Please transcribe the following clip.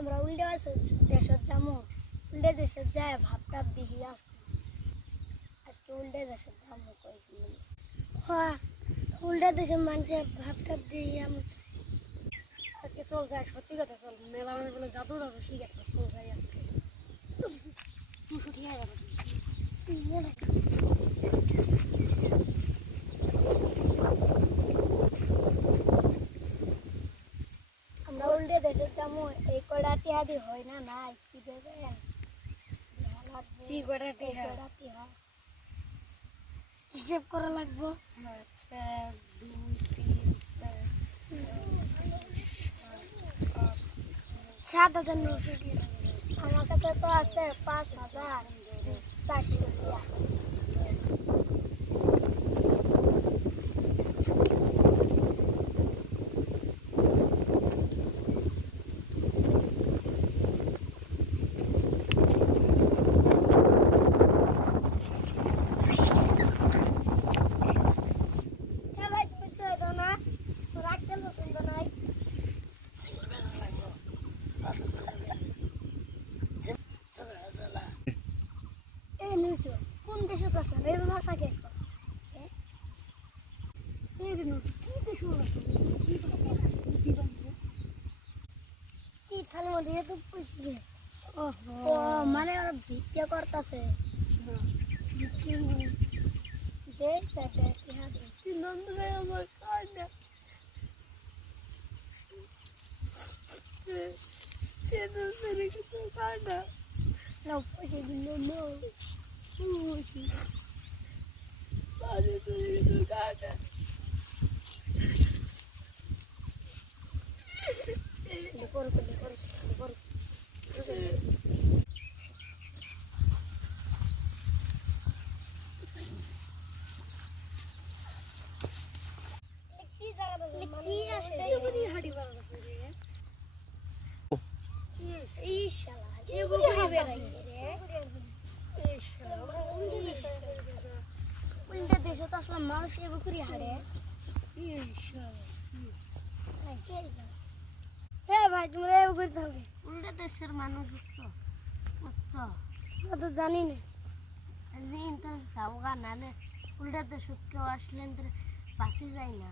আমরা উল্টে দেশত যামু উল্টে দেশত যায় ভাব টাপ দেখি আজকে উল্টে দেশত যামু কইছি হ্যাঁ উল্টে দেশের মানুষের ভাব টাপ দেখি আমি আজকে চল যাই সত্যি কথা চল মেলা মানে বলে জাদুর হবে ঠিক আছে চল যাই আজকে তুই ঠিক আছে আমরা উল্টে দেশে যাবো এই কড়া টিহাদি হয় না নাই কি দেবেন কি কড়া টিহা হিসেব করা লাগবো 1 2 3 4 7,000 নোট আমার কাছে তো আছে 5,000 4 টাকা কোন দেশে আছে এই ভাষা কে কি খালি মধ্যে তো পুষবে ও মানে ওরা ভিক্ষা করতেছে দেখ তুই নন্দ ভাই আমার কান্না কান্না না পয়সা দিল না দেশত আসলাম মানুষ এ বুকুরি হারে হ্যাঁ ভাই তোমরা এ বুকুরি থাকবে উল্টা দেশের মানুষ বুঝছো তো জানি না দিন তো যাবো গা নালে উল্টা দেশত কেউ আসলেন বাঁচি যায় না